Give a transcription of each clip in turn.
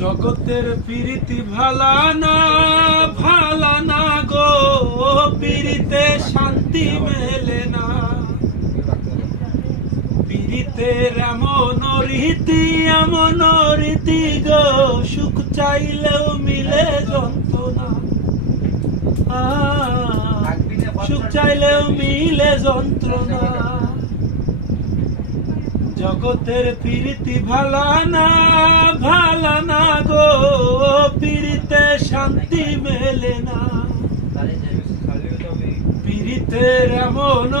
জগতের প্রীতি ভালা না গো, প্রীতিতে শান্তি মেলে না। প্রীতির এমন রীতি গো, সুখ চাইলেও মিলে যন্ত্রণা। সুখ চাইলেও মিলে যন্ত্রণা। জগতের প্রীতি ভালা না গো, প্রীতিতে শান্তি মেলে না। প্রীতির এমন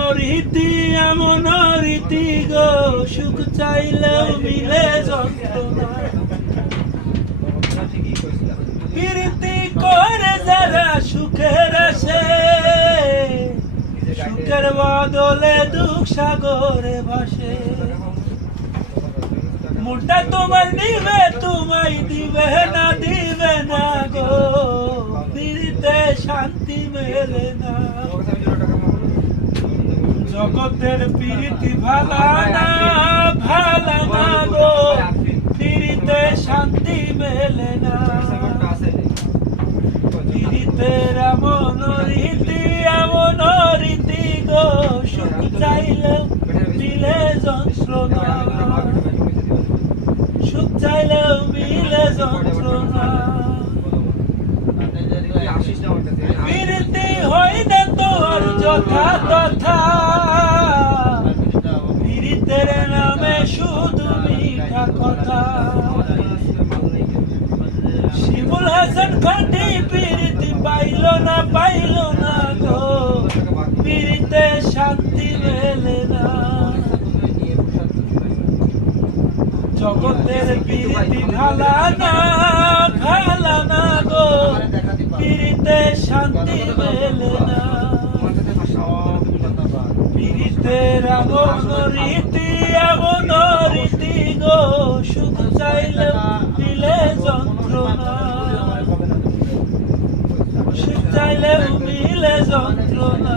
রীতি গো, সুখ চাইলেও মিলে যন্ত্রণা। প্রীতি করে যারা সুখের আসে, সুখের বদলে দুঃখ সাগরে ভাসে। মনটা তোমার দিবে, তোমায় দিবে না গো, প্রীতিতে শান্তি মেলে না। জগতের প্রীতি ভালা না গো, প্রীতিতে শান্তি মেলে না। প্রীতির এমন রীতি গো, সুখ চাইলেও মিলে যন্ত্রণা। সুখ চাইলেও মিলে যন্ত্রণা। প্রীতি হইলে তোর যথা তথা, প্রীতির নামে শুধু মিঠা কথা। শিমুল হাসান খাটি প্রীতি পাইল না গো, প্রীতিতে শান্তি মেলে না। জগতের প্রীতি ভালা না গো, প্রীতিতে শান্তি মেলে না। প্রীতির এমন রীতি গো, সুখ চাইলে মিলে যন্ত্রণা। সুখ চাইলে মিলে যন্ত্রণা।